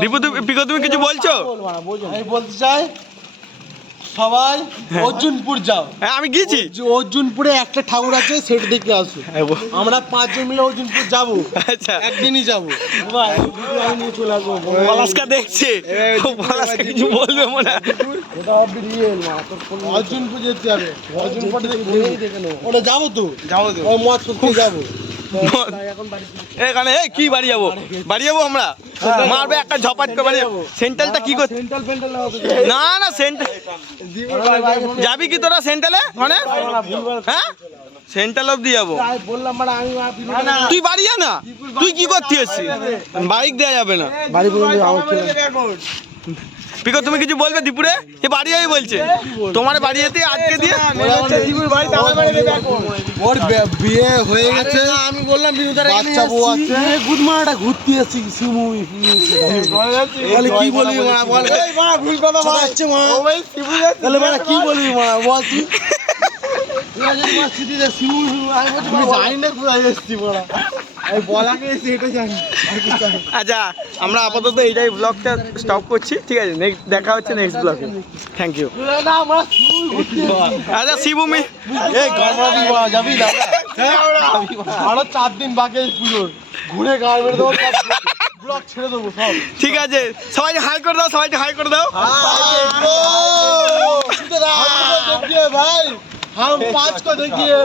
দীপু পিকো তুমি কিছু বলছো? আমি বলতে চাই সবাই অর্জুনপুর যাও। হ্যাঁ আমি গিয়েছি। অর্জুনপুরে একটা ঠাকুর আছে, সেটা দেখে আসো। আমরা 5 জন মিলে অর্জুনপুর যাবো, আচ্ছা একদিনই যাবো। চলে আসবো। পলাশকা দেখছে, পলাশকা কিছু বলবে মনে হয়। অর্জুনপুর যেতে হবে, অর্জুনপুর দেখে নেবো। ওটা যাবো তো, ওই মদ করতে যাবো। এখানে এই কি বাড়ি যাবো, বাড়ি যাবো আমরা মারবে একটা ঝপাট করে বাড়ি যাবো। সেন্ট্রালটা কি করছে? না না সেন্ট্রাল যাবি কি তোরা সেন্ট্রালে? মানে হ্যাঁ সেন্ট্রাল অব্দি যাবো। বললাম মানে আমি তুই বাড়ি যা না, তুই কি করতে এসছিস? বাইক দেওয়া যাবে না। বাড়ি পর্যন্ত পিকো তুমি কিছু বলবে দীপুরে? এ বাড়ি যাই বলছে, তোমার বাড়ি যেতে আজকে দিয়ে ওর বিয়ে হয়ে গেছে। আমি বললাম বাচ্চা বউ আছে, গুদমাটা ঘুরতে আসছি মুভি। তাহলে কি বলবি মা বল? এই মা ভুল কথা বলছে মা। তাহলে মা কি বলবি মা বল তুই? আচ্ছা আমরা আপাতত এইটাই ব্লগটা স্টপ করছি, ঠিক আছে? নেক্সট দেখা হচ্ছে নেক্সট ব্লগে। Thank you. আচ্ছা শিবুমি যাবি না? আরো 4 দিন বাকি পুজোর, ঘুরে গাড়ি মেরে দেবো, ব্লগ ছেড়ে দেবো সব। ঠিক আছে, সবাই হাই করে দাও, সবাইকে হাই করে দাও। भाई हम 5 को देखिए।